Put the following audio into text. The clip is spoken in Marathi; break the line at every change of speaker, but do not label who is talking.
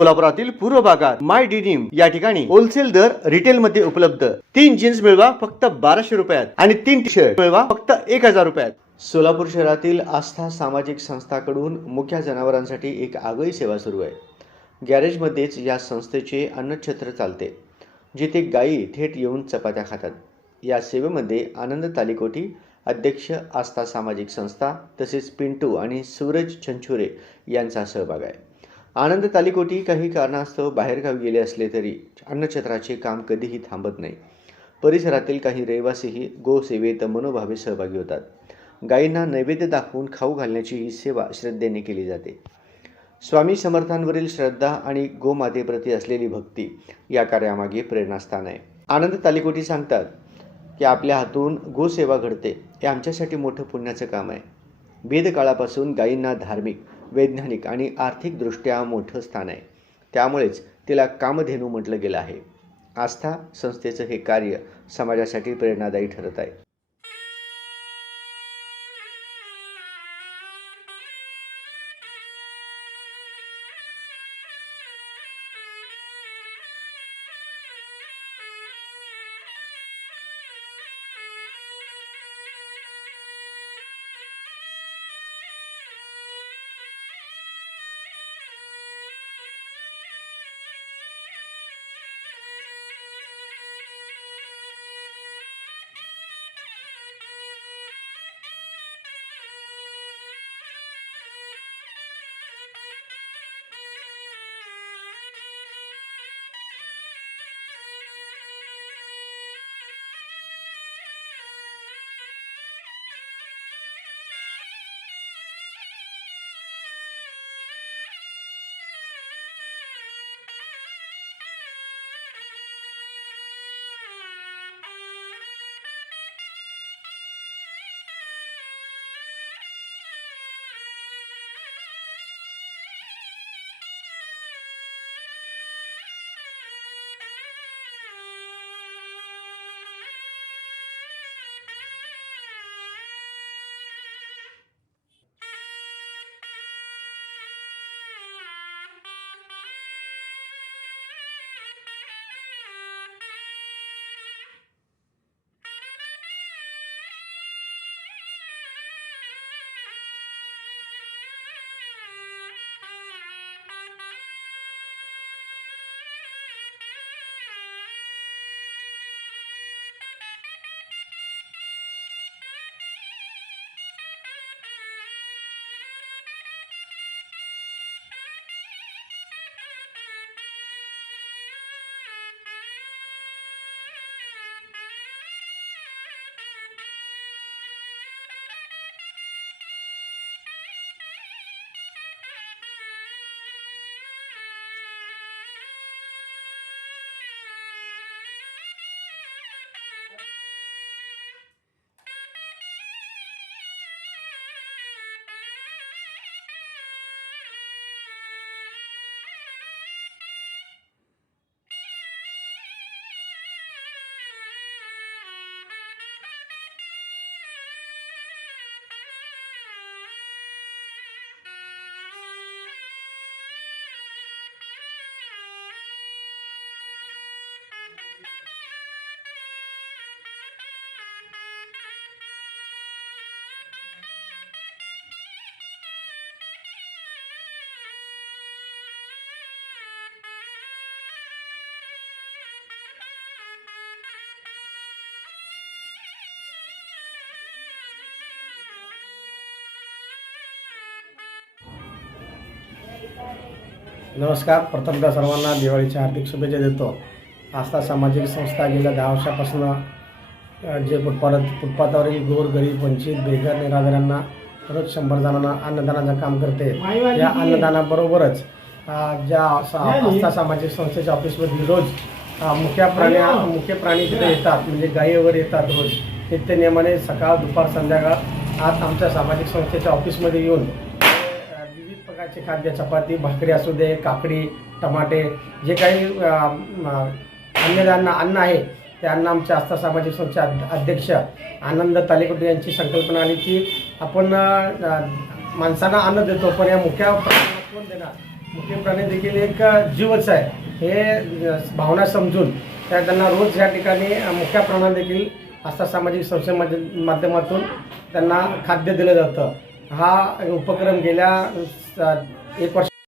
कोल्हापुरातील पूर्व भागात माय डिनिम या ठिकाणी होलसेल दर रिटेल मध्ये उपलब्ध. तीन जीन्स मिळवा फक्त बाराशे रुपयात आणि तीन टी शर्ट मिळवा फक्त एक हजार रुपयात. सोलापूर शहरातील आस्था सामाजिक संस्थाकडून मुख्या जनावरांसाठी एक आगळी सेवा सुरू आहे. गॅरेजमध्येच या संस्थेचे अन्नछत्र चालते जिथे गायी थेट येऊन चपात्या खातात. या सेवेमध्ये आनंद तालिकोटी अध्यक्ष आस्था सामाजिक संस्था तसेच पिंटू आणि सूरज छंछुरे यांचा सहभाग आहे. आनंद तालिकोटी काही कारणास्तव बाहेरगावी गेले असले तरी अन्नछत्राचे काम कधीही थांबत नाही. परिसरातील काही रहिवासीही गोसेवेत मनोभावे सहभागी होतात. गायींना नैवेद्य दाखवून खाऊ घालण्याची ही सेवा श्रद्धेने केली जाते. स्वामी समर्थांवरील श्रद्धा आणि गोमातेप्रती असलेली भक्ती या कार्यामागे प्रेरणास्थान आहे. आनंद तालिकोटी सांगतात की आपल्या हातून गोसेवा घडते. हे आमच्यासाठी मोठं पुण्याचं काम आहे. वेदकाळापासून गायींना धार्मिक वैज्ञानिक आणि आर्थिकदृष्ट्या मोठं स्थान आहे. त्यामुळेच तिला कामधेनू म्हटलं गेलं आहे. आस्था संस्थेचं हे कार्य समाजासाठी प्रेरणादायी ठरत आहे.
नमस्कार. प्रथमतः सर्वांना दिवाळीच्या हार्दिक शुभेच्छा देतो. आस्था सामाजिक संस्था गेल्या दहा वर्षापासून जे फुटपाथ फुटपाथावरील गोर गरीब वंचित बेघर निराधारांना रोज शंभर जणांना अन्नदानाचं काम करते. या अन्नदानाबरोबरच ज्या आस्था सामाजिक संस्थेच्या ऑफिसमध्ये रोज मुख्य प्राणी मुख्य प्राणी तिथे येतात म्हणजे गायी वगैरे येतात रोज. नित्य नियमाने सकाळ दुपार संध्याकाळ आज आमच्या सामाजिक संस्थेच्या ऑफिसमध्ये येऊन प्रकारचे खाद्य चपाती भाकरी असू दे काकडी टमाटे जे काही अन्नदान अन्नधान्य अन्न आहे ते अन्न आमच्या आस्था सामाजिक संस्थेचे अध्यक्ष आनंद तालेकोटे यांची संकल्पना आली की आपण माणसांना अन्न देतो पण या मुख्या कोण देणार. मुख्य प्राणी देखील एक जीवच आहे. हे भावना समजून त्या त्यांना रोज या ठिकाणी मुख्या प्राण्यांना देखील आस्था सामाजिक संस्थेमध्ये माध्यमातून त्यांना खाद्य दिलं जातं. हा उपक्रम गेल्या एक वर्ष